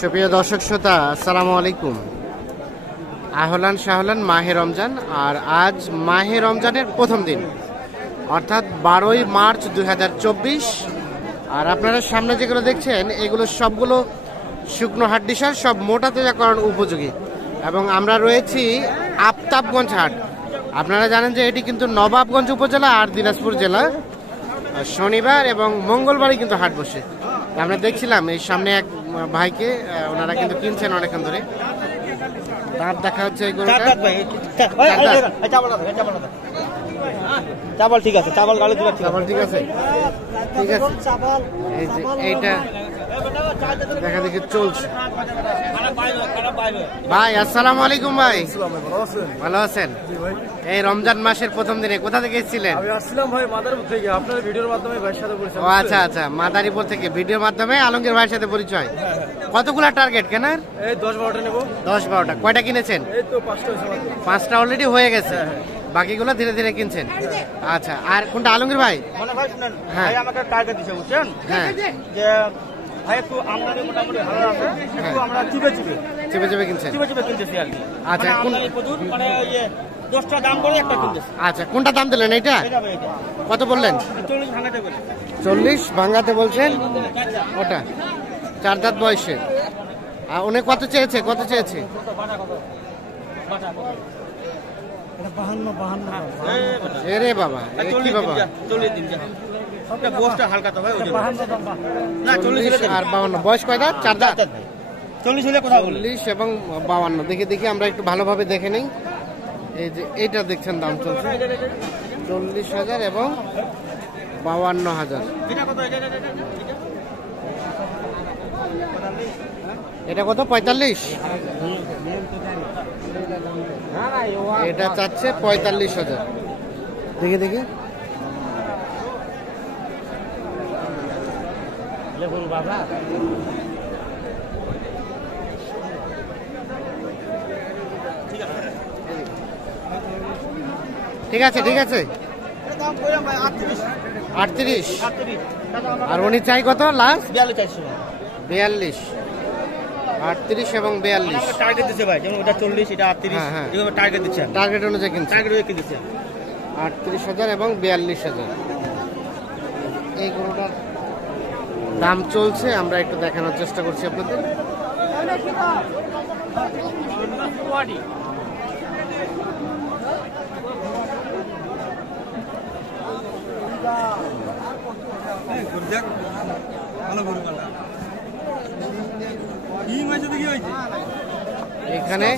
সুপ্রিয় দর্শক শ্রোতা, আসসালামু আলাইকুম। আহলান শাহলান মাহে রমজান। আর আজ মাহে রমজানের প্রথম দিন, অর্থাৎ 12ই মার্চ 2024। আর আপনারা সামনে যেগুলো দেখছেন এগুলো সবগুলো শুকনো হাড্ডিসার, সব মোটা তাজাকরণ উপযোগী। এবং আমরা রয়েছি আফতাবগঞ্জ হাট। আপনারা জানেন যে এটি কিন্তু নবাবগঞ্জ উপজেলা আর দিনাজপুর জেলা। শনিবার এবং মঙ্গলবারই কিন্তু হাট বসে। আমরা দেখছিলাম এই সামনে এক ভাইকে, ওনারা কিন্তু কিনছেন অনেকক্ষণ ধরে। দাঁত দেখা হচ্ছে এই গরুটা। চাবল ঠিক আছে, চাবল গালে দিবা, চাবল ঠিক আছে, ঠিক আছে। এই যে এইটা দেখা দেখি চলছে। ভাই আসসালামু আলাইকুম। ভাই ভালো আছেন? এই রমজান মাসের প্রথম দিনে কোথা থেকে এসেছিলেন? আমি আসছিলাম ভাই মাদারীপুর থেকে, আপনার ভিডিওর মাধ্যমে ভাইয়ের সাথে পরিচয়। ও আচ্ছা আচ্ছা, মাদারীপুর থেকে ভিডিওর মাধ্যমে আলমগীর ভাইয়ের সাথে পরিচয়। কতগুলা টার্গেট কেনার? এই 10-12টা নেব। 10-12টা। কয়টা কিনেছেন? এই তো 5টা হয়েছে মাত্র। 5টা অলরেডি হয়ে গেছে, বাকিগুলো ধীরে ধীরে কিনছেন। আচ্ছা, আর কোনটা আলমগীর ভাই? মানে ভাই শুনেন, হ্যাঁ। ভাই আমাকে টার্গেট দিছে, বুঝছেন? হ্যাঁ, যে ভাই একটু আমদানি মোটামুটি ভালো আছে, একটু আমরা চিপে চেপে কিনছেন। কিনতেছি আর কি। আচ্ছা, মানে আমদানি প্রচুর, মানে ইয়ে 10টা দাম করে একটা কিনতেছি। আচ্ছা, কোনটা দাম দিলেন? এইটা এটা ভাই, এটা কত বললেন? 40 ভাঙাতে বলে। 40 ভাঙাতে বলছেন। ওটা 4 দাঁত বয়সে। আর উনি কত চেয়েছে? বাটা কত? এরে বাবা, এ কি বাবা? 40 দিন যা। সবটা বসটা হালকা তো ভাই, ওই যে না 40 40 আর 52। বয়স কয় দাঁত? 4 দাঁত। 40 হলে কথা বলি। 40 এবং 52। দেখি আমরা একটু ভালোভাবে দেখে নেই। এই যে এইটা দেখছেন দাম চলছে 40,000 এবং 52,000। এটা কত? এটা কত? 45। এটা চাচ্ছে 45,000। দেখি বাবা ঠিক আছে 38। আর উনি চাই কত লাস্ট? 42। 38 এবং 42 টার্গেট দিচ্ছে ভাই, যেমন ওটা 40, এটা 38, হ্যাঁ। এভাবে টার্গেট দিচ্ছে। টার্গেট অনুযায়ী কিনছে। টার্গেট হয়ে কিনতেছে 38,000 এবং 42,000। এই গরুটার দাম চলছে, আমরা একটু দেখানোর চেষ্টা করছি আপনাদের। এখানে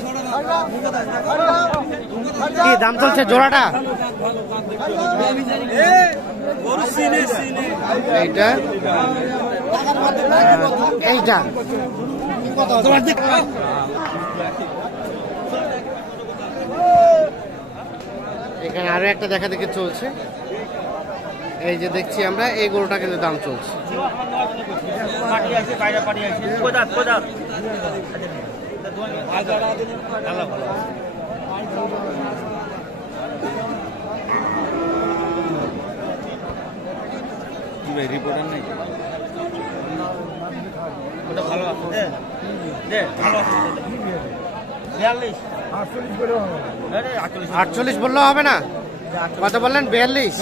কি দাম চলছে জোড়াটা? এইটা এখানে আরো একটা দেখা দেখে চলছে। এই যে দেখছি আমরা, এই গরুটা কিন্তু দাম চলছে। রিপোর্টার নেই, ওটা ভালো আছে। 48 বললেও হবে না? কত বললেন? 42।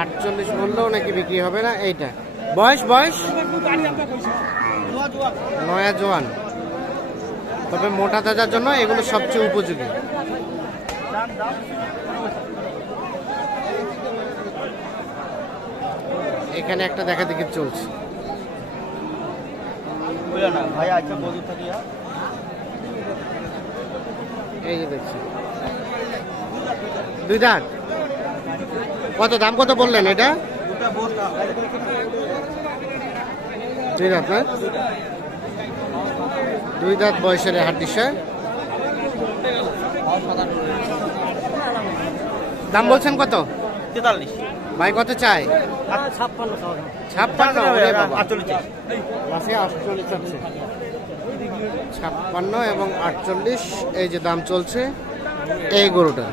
48 বললেও নাকি বিক্রি হবে না। এইটা বয়স নয়া জোয়ান, তবে মোটা তাজার জন্য এগুলো সবচেয়ে উপযোগী। এখানে একটা দেখা দেখি চলছে। এই যে দেখছি 2 দাঁত। কত দাম কত বললেন? এটা 2 দাঁত না? 2 দাঁত বয়সের হাড্ডিসা। দাম বলছেন কত? 43। ভাই কত চাই? 56। 56 এবং 48। এই যে দাম চলছে এই গরুটা।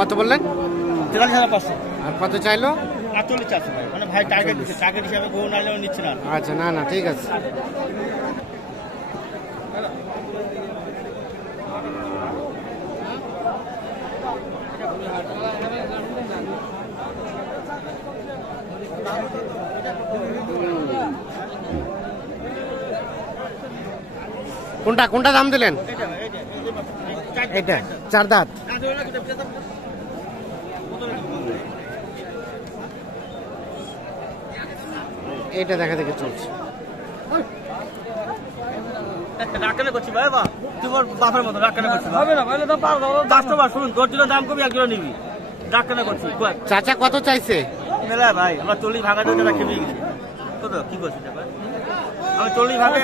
কত বললেন? 43,500। আর কত চাইলো? 48,400 ভাই, মানে ভাই টার্গেট দিচ্ছে, টার্গেট হিসাবে গরু না নিলেও নিচ্ছে না। আচ্ছা, না না ঠিক আছে। কোনটা কোনটা দাম দিলেন? এটা 4 দাঁত। এটা দেখা দেখে চলছে। রাখানে করছি ভাই, বা তোমার বাপের মতো রাখানে করছি। হবে না ভাই, দাম পার দাও। কাস্টমার শুনুন, তোর জন্য দাম কমই, একজন নিবি। রাখানে করছি। চাচা কত চাইছে? মেলা ভাই, আমরা 40 ভাঙা দিয়ে টাকা খেয়ে গেছি। কত কি করছিস ভাই? আমি 40 ভাঙে,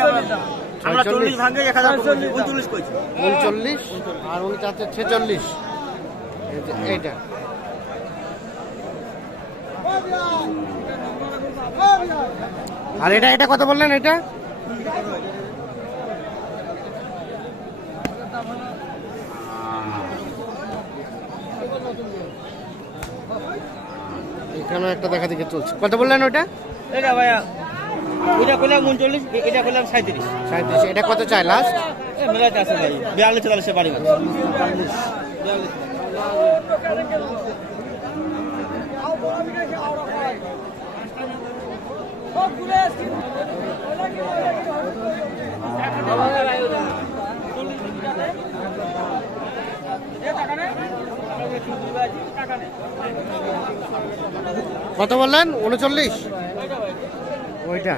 আমরা 40 ভাঙে 1039 কইছি। 39 আর উনি চাচ্ছে 46। এইটা আর এটা এটা কত বললেন? এটা এখানে একটা দেখা দেখে চলছে। কত বললেন ওটা? এটা ভাইয়া ওইটা কইলাম 39, এটা কইলাম 37। 37। এটা কত চাই লাস্ট? মেলাতে আছে ভাই, 42-44 বাড়ি গেছে। কত বললেন? 39। ওইটা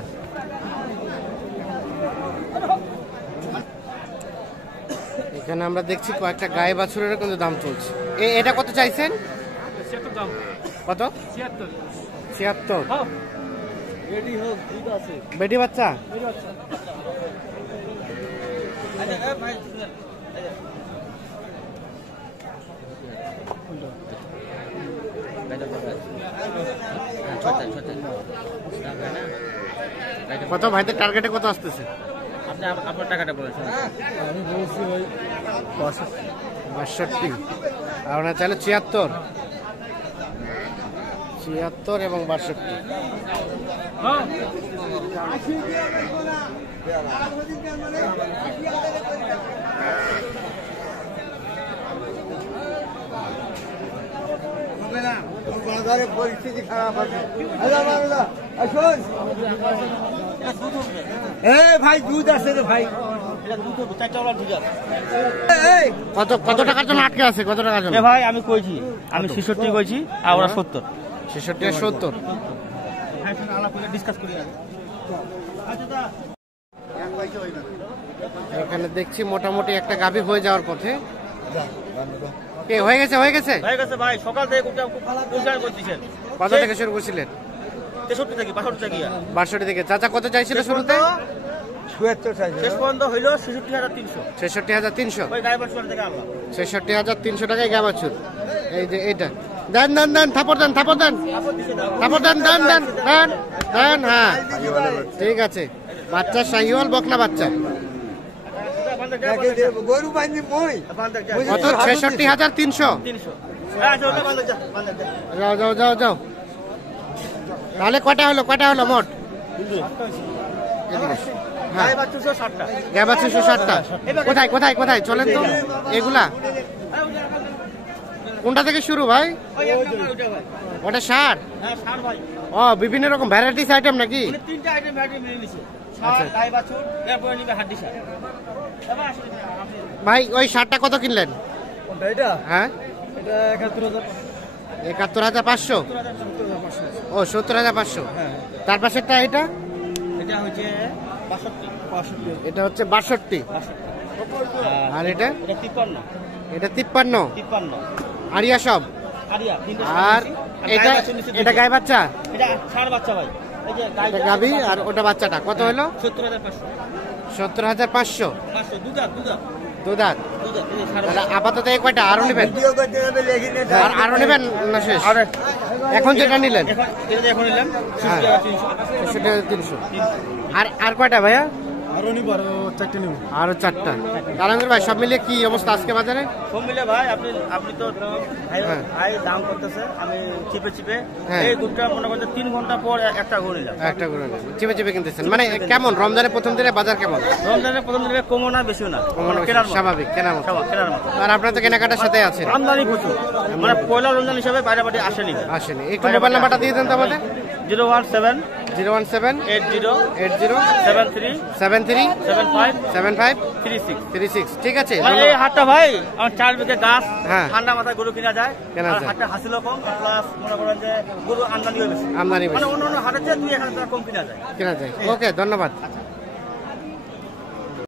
এখানে আমরা দেখছি কয়েকটা গায়ে বাছুরের কিন্তু দাম চলছে। এটা কত চাইছেন? কত? 76। বেটি বাচ্চা। কত ভাইদের টার্গেটে কত আসতেছে? আপনার টাকাটা বলেছেন। আমি বলছি ভাই 62 আর ওনার চাইলে 76 এবং 62। বাজারে পরিস্থিতি খারাপ আছে। ভাই দুধ আছে রে ভাই। কত কত টাকার জন্য আটকে আছে? কত টাকার জন্য? ভাই আমি কইছি, আমি 66 কইছি আর ওরা 70। 66 আর 70। ডিসকাস করি। এখানে দেখছি মোটামুটি একটা গাভী হয়ে যাওয়ার পথে। কে হয়ে গেছে? হয়ে গেছে ভাই, সকাল থেকে পরিষ্কার করতেছেন। কত থেকে শুরু করছিলেন? 63 থেকে 62 থেকে। 62 থেকে। চাচা কত চাইছিল শুরুতে? 76 চাইছে। শেষ পর্যন্ত হইলো 66,300। 66,300। ওই গায়ে বাছুর থেকে আনলাম। 66,300 টাকায় গায়ে বাছুর। এই যে এটা দেন দেন দেন, থাপড় দেন, থাপড় দেন, থাপড় দেন, দেন দেন দেন দেন। হ্যাঁ ঠিক আছে। বাচ্চা শাহিওয়াল বকনা বাচ্চা। গরু বান্ধি মই কত? 66,300। যাও যাও যাও যাও। তাহলে কটা হলো? কটা হলো মোট? হ্যাঁ গায়ে বাছুর 60টা। কোথায় কোথায় কোথায় চলেন তো এগুলা? কোনটা থেকে শুরু ভাই? ওটা 60। ও বিভিন্ন রকম ভ্যারাইটিস আইটেম নাকি? ভাই ওই 60টা কত কিনলেন? এটা হ্যাঁ এটা 71,500। ও 70,500। তার পাশেরটা এটা? এটা হচ্ছে 62। এটা হচ্ছে 62। আর এটা? এটা 53। এটা 53। 53 আরিয়া সব। আর এটা এটা গায়ে বাচ্চা? এটা ষাঁড় বাচ্চা ভাই। এই যে এটা গাভী আর ওটা বাচ্চাটা কত হলো? 70,500। 70,500। 500 দুধ। দুধাত। তাহলে আপাতত এই কয়টা আরো নেবেন? আর আরো নেবেন না শেষ? এখন যেটা নিলেন এখন নিলাম 6300। আর আর কয়টা ভাইয়া? আরো নিব আরো 4টা নিব। আরো 4টা। আলমগীর ভাই সব মিলিয়ে কি অবস্থা আজকে বাজারে? সব মিলে ভাই আপনি তো হ্যাঁ। ভাই দাম করতেছে, আমি চিপে হ্যাঁ। এই দুধটা মনে করছে 3 ঘন্টা পর একটা গরু নিলাম। একটা করে চিপে চিপে কিনতেছেন, মানে কেমন রমজানের প্রথম দিনে বাজার কেমন? রমজানের প্রথম দিনে কমও না বেশিও না, কমানো বেশি? কেনার মতো। স্বাভাবিক কেনার মতো। কেনার মতো। আর আপনারা তো কেনাকাটার সাথে আছেন, আমদানি প্রচুর, মানে পয়লা রমজান হিসাবে বাইরে বাড়ি আসেনি। আসেনি। একটু মোবাইল নাম্বারটা দিয়ে দেন তো আমাদের। 017 017 80 80 73 73 75 75 36। 36। ঠিক আছে, মানে এই হাটটা ভাই আমার 4 বিঘে গাছ, হ্যাঁ। ঠান্ডা মাথায় গরু কিনা যায়, কেনা আর যায়। হাটটা হাসিলও কম, প্লাস মনে করেন যে গরু আমদানিও বেশি, আমদানি মানে বেশি অন্য হাটের চেয়ে 2-1000 টাকা কম কিনা যায়। কেনা যায়। ওকে, ধন্যবাদ।